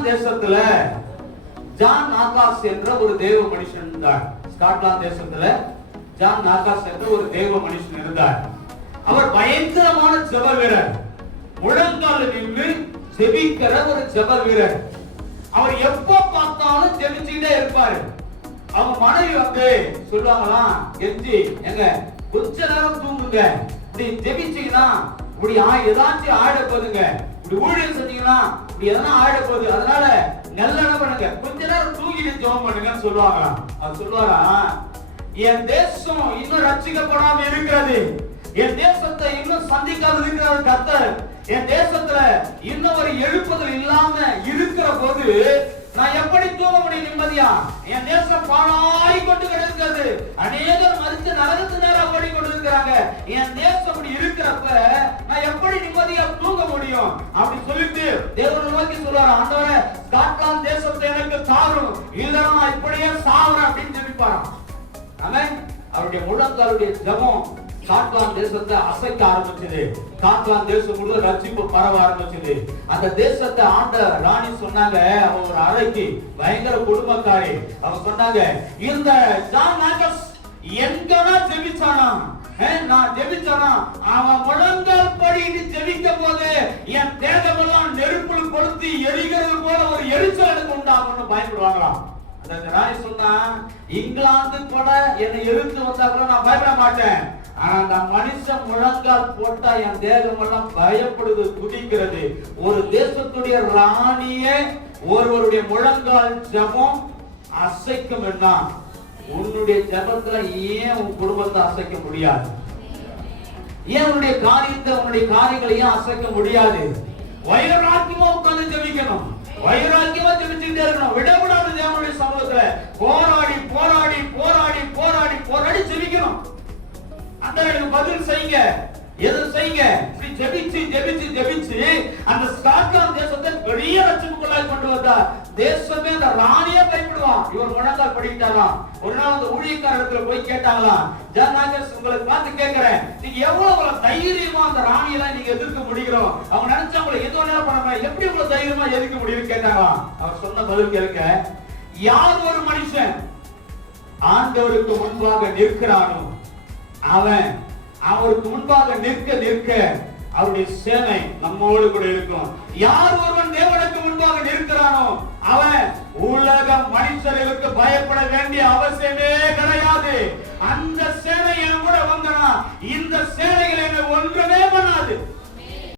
Scotland தேசத்துல John நாகாஸ் என்ற ஒரு தேவ மனுஷன் இருந்தார். ஸ்காட்லாந்து தேசத்துல ஜான் நாகாஸ் என்ற ஒரு தேவ மனுஷன் இருந்தார். அவர் பயங்கரமான ஜெப வீரர், முழங்கால நின்று ஜெபிக்கிற ஒரு ஜெப வீரர். அவர் எப்ப பார்த்தாலும் ஜெபிச்சுக்கிட்டே இருப்பாரு. அவங்க மனைவி வந்து சொல்லுவாங்களாம், கெஞ்சி எங்க கொஞ்ச நேரம் தூங்குங்க, இப்படி ஜெபிச்சீங்கன்னா இப்படி ஏதாச்சும் ஆட போதுங்க, இப்படி ஊழியம் செஞ்சீங்கன்னா இப்படி எதனா ஆட போகுது, அதனால நல்ல பண்ணுங்க, கொஞ்ச நேரம் தூங்கிட்டு ஜெபம் பண்ணுங்கன்னு சொல்லுவாங்களாம். அவர் சொல்லுவாரா, என் தேசம் இன்னும் ரட்சிக்கப்படாம இருக்கிறது, என் தேசத்தை இன்னும் சந்திக்காமல் இருக்கிற கர்த்தர் என் தேசத்துல இன்னும் ஒரு எழுப்புதல் இல்லாம இருக்கிற போது நான் எப்படி தூங்க முடியும் நிம்மதியா? என் தேசம் பாழாய் கொண்டு கிடக்கிறது, அநேகர் மரித்து நரகத்து நேரம் ஓடி கொண்டு இருக்கிறாங்க. என் தேசம் அப்படி இருக்கிறப்ப நான் எப்படி நிம்மதியா தூங்க முடியும்? அப்படி சொல்லிட்டு தேவனை நோக்கி சொல்றாரு, ஆண்டவரே ஸ்காட்லாந்து தேசத்தை எனக்கு தாரும், இல்லைன்னா இப்படியே சாவுறேன் அப்படின்னு ஜெபிப்பாராம். ஆமென். அவருடைய முழங்காலுடைய ஜெபம் ஸ்காட்லாந்து தேசத்தை அசைக்க ஆரம்பிச்சது. ஸ்காட்லாந்து தேசம் முழுவதும் ரட்சிப்பு பரவ ஆரம்பிச்சது. அந்த தேசத்தை ஆண்ட ராணி சொன்னாங்க, அவ ஒரு அறைக்கு பயங்கர குடும்பக்காரி. அவ சொன்னாங்க, இந்த ஜான் நாகஸ் எங்கனா ஜெபிச்சானா, நான் ஜெபிச்சானா, அவன் முழங்கால் படிட்டு ஜெபிக்கும் போது என் தேகமெல்லாம் நெருப்புல கொளுத்தி எரிகிறது போல ஒரு எரிச்சல் எனக்கு உண்டாகும்னு பயப்படுவாங்களாம். அந்த ராணி சொன்னா, இங்கிலாந்து கூட என்னை எதிர்த்து வந்தா கூட நான் பயப்பட மாட்டேன், ஆனா அந்த மனுஷன் முழங்கால் போட்டா என் தேகம் எல்லாம் பயப்படுது, துடிக்கிறது. ஒரு தேசத்துடைய ராணியே ஒருவருடைய முழங்கால் ஜெபம் அசைக்கும். என்ன உன்னுடைய ஜெபத்துல ஏன் உன் குடும்பத்தை அசைக்க முடியாது? ஏன் உன்னுடைய காரியத்தை உன்னுடைய காரியங்களையும் அசைக்க முடியாது? வைராக்கியமா உட்கார்ந்து ஜெபிக்கணும், வைராக்கியமா ஜெபிச்சுட்டே இருக்கணும், விடக்கூடாது. தேவனுடைய சமூகத்துல போராடி போராடி போராடி போராடி போராடி ஜெபிக்கணும். அந்த பதில் செய்யுங்க, எது செய்யுங்க, இப்படி ஜெபிச்சு ஜெபிச்சு ஜெபிச்சு அந்த ஸ்காட்லாந்து தேசத்தை பெரிய ரட்சிப்புக்குள்ளாய் கொண்டு வந்தா தேசமே அந்த ராணியே பயப்படுவான். இவர் முழங்கால் படிக்கிட்டாராம். ஒரு நாள் அந்த ஊழியக்கார இடத்துல போய் கேட்டாங்களாம், ஜான் நாகஸ் உங்களை பார்த்து கேட்கிறேன், நீங்க எவ்வளவு தைரியமா அந்த ராணியெல்லாம் நீங்க எதிர்க்க முடிகிறோம்? அவங்க நினைச்சா உங்களை எது வேணாலும் பண்ண எப்படி உங்களை தைரியமா எதிர்க்க முடியும்னு கேட்டாங்களாம். அவர் சொன்ன பதில் கேளுங்க, யார் ஒரு மனுஷன் ஆண்டவருக்கு முன்பாக நிற்கிறானோ அவன் அவருக்கு முன்பாக நிற்க நிற்க அவருடைய சேனை நம்மோடு கூட இருக்கும். யார் ஒருவன் தேவனுக்கு முன்பாக நிற்கிறானோ அவன் உலக மனுஷர்களுக்கு பயப்பட வேண்டிய அவசியமே கிடையாது. அந்த சேனை என் கூட வந்தனா இந்த சேனைகள் என்ன ஒன்றுமே பண்ணாது.